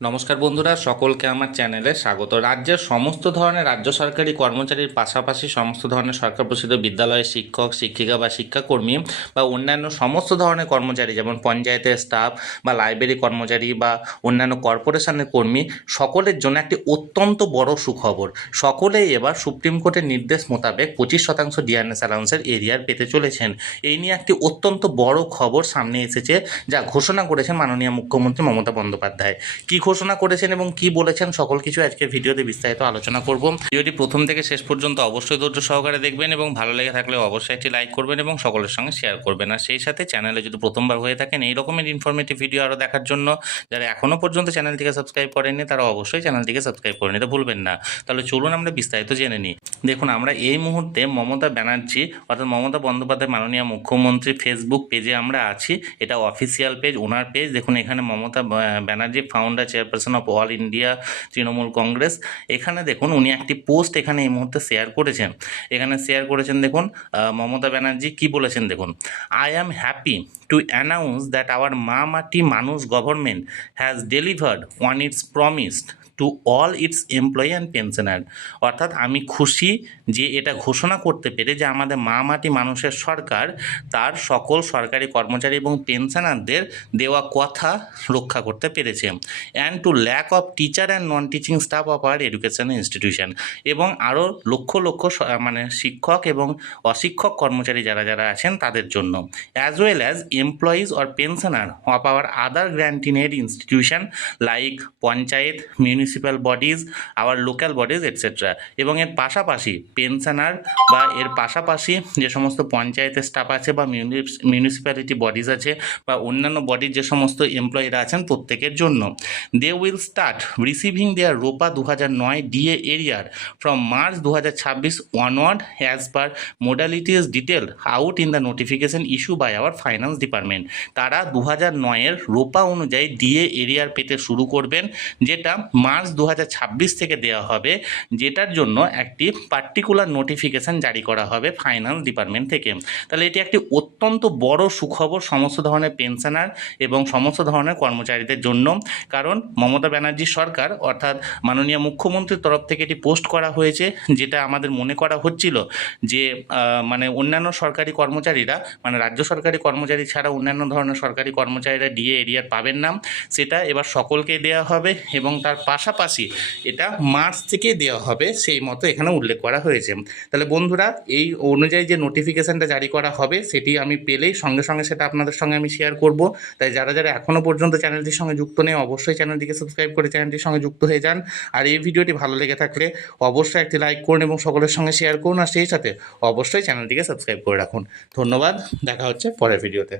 নমস্কার বন্ধুরা, সকলকে আমার চ্যানেলে স্বাগত। রাজ্যের সমস্ত ধরনের রাজ্য সরকারি কর্মচারীর পাশাপাশি সমস্ত ধরনের সরকার প্রসিদ্ধ বিদ্যালয়ের শিক্ষক শিক্ষিকা বা শিক্ষাকর্মী বা অন্যান্য সমস্ত ধরনের কর্মচারী, যেমন পঞ্চায়েতের স্টাফ বা লাইব্রেরি কর্মচারী বা অন্যান্য কর্পোরেশনের কর্মী, সকলের জন্য একটি অত্যন্ত বড় সুখবর। সকলেই এবার সুপ্রিম কোর্টের নির্দেশ মোতাবেক 25% ডিএনএস অ্যালাউন্সের এরিয়ার পেতে চলেছেন। এই নিয়ে একটি অত্যন্ত বড় খবর সামনে এসেছে, যা ঘোষণা করেছেন মাননীয় মুখ্যমন্ত্রী মমতা বন্দ্যোপাধ্যায়। কি ঘোষণা করেছেন এবং কি বলেছেন সকল কিছু আজকে ভিডিওতে বিস্তারিত আলোচনা করব। ভিডিওটি প্রথম থেকে শেষ পর্যন্ত অবশ্যই ধৈর্য সহকারে দেখবেন এবং ভালো লেগে থাকলে অবশ্যই একটি লাইক করবেন এবং সকলের সঙ্গে শেয়ার করবেন। আর সেই সাথে চ্যানেলে যদি প্রথমবার হয়ে থাকেন এই রকমের ইনফরমেটিভ ভিডিও আরও দেখার জন্য, যারা এখনও পর্যন্ত চ্যানেলটিকে সাবস্ক্রাইব করেননি তারা অবশ্যই চ্যানেলটিকে সাবস্ক্রাইব করে নিতে ভুলবেন না। তাহলে চলুন আমরা বিস্তারিত জেনে নিই। দেখুন, আমরা এই মুহূর্তে মমতা ব্যানার্জি অর্থাৎ মমতা বন্দ্যোপাধ্যায় মাননীয় মুখ্যমন্ত্রী ফেসবুক পেজে আমরা আছি। এটা অফিসিয়াল পেজ, ওনার পেজ। দেখুন, এখানে Mamata Banerjee founder chairperson of all India Trinamool Congress. এখানে দেখুন উনি একটি পোস্ট এখানে এই মুহূর্তে শেয়ার করেছেন। এখানে শেয়ার করেছেন, দেখুন মমতা ব্যানার্জি কি বলেছেন দেখুন। I am happy to announce that our মা মাটি মানুষ government has delivered on it's promised to all it's employee and pensioner. অর্থাৎ আমি খুশি যে এটা ঘোষণা করতে পেরে যে আমাদের মা মাটি মানুষের সরকার তার সকল সরকারি কর্মচারী এবং পেনশনারদের দেওয়া কথা রক্ষা করতে পেরেছে। And to lack of teacher and non teaching staff of our education institution. এবং আরও লক্ষ লক্ষ মানে শিক্ষক এবং অশিক্ষক কর্মচারী যারা যারা আছেন তাদের জন্য, as well as employees or pensioner of our other granting aid institution like panchayat, municipal bodies, our local bodies etcetera. এবং এর পাশাপাশি পেনশনার বা এর পাশাপাশি যে সমস্ত পঞ্চায়েতের স্টাফ আছে বা মিউনিসিপ্যালিটি বডিজ আছে বা অন্যান্য বডির যে সমস্ত এমপ্লয়িরা আছেন প্রত্যেকের জন্য, they will start receiving their ROPA 2009 DA arrear from March 2026 onward as per modalities detail out in the notification issue by our finance department. তারা 2009-এর রোপা অনুযায়ী ডিএ এরিয়ার পেতে শুরু করবেন, যেটা মার্চ 2026 থেকে দেওয়া হবে, যেটার জন্য একটি পার্টিকুলার নোটিফিকেশান জারি করা হবে ফাইন্যান্স ডিপার্টমেন্ট থেকে। তাহলে এটি একটি অত্যন্ত বড় সুখবর সমস্ত ধরনের পেনশনার এবং সমস্ত ধরনের কর্মচারীদের জন্য। কারণ মমতা ব্যানার্জির সরকার অর্থাৎ মাননীয় মুখ্যমন্ত্রীর তরফ থেকে এটি পোস্ট করা হয়েছে, যেটা আমাদের মনে করা হচ্ছিল যে মানে অন্যান্য সরকারি কর্মচারীরা, মানে রাজ্য সরকারি কর্মচারী ছাড়া অন্যান্য ধরনের সরকারি কর্মচারীরা ডিএ এরিয়ার পাবেন না। সেটা এবার সকলকে দেওয়া হবে এবং তার পাশাপাশি এটা মার্চ থেকে দেওয়া হবে, সেই মতো এখানে উল্লেখ করা হয়েছে। তাহলে বন্ধুরা, এই অনুযায়ী যে নোটিফিকেশানটা জারি করা হবে সেটি আমি পেলেই সঙ্গে সঙ্গে সেটা আপনাদের সঙ্গে আমি শেয়ার করব। তাই যারা যারা এখনও পর্যন্ত চ্যানেলটির সঙ্গে যুক্ত নেই অবশ্যই চ্যানেলটিকে সাবস্ক্রাইব করে চ্যানেলটির সঙ্গে যুক্ত হয়ে যান। আর এই ভিডিওটি ভালো লেগে থাকলে অবশ্যই একটি লাইক করুন এবং সকলের সঙ্গে শেয়ার করুন। আর সেই সাথে অবশ্যই চ্যানেলটিকে সাবস্ক্রাইব করে রাখুন। ধন্যবাদ, দেখা হচ্ছে পরের ভিডিওতে।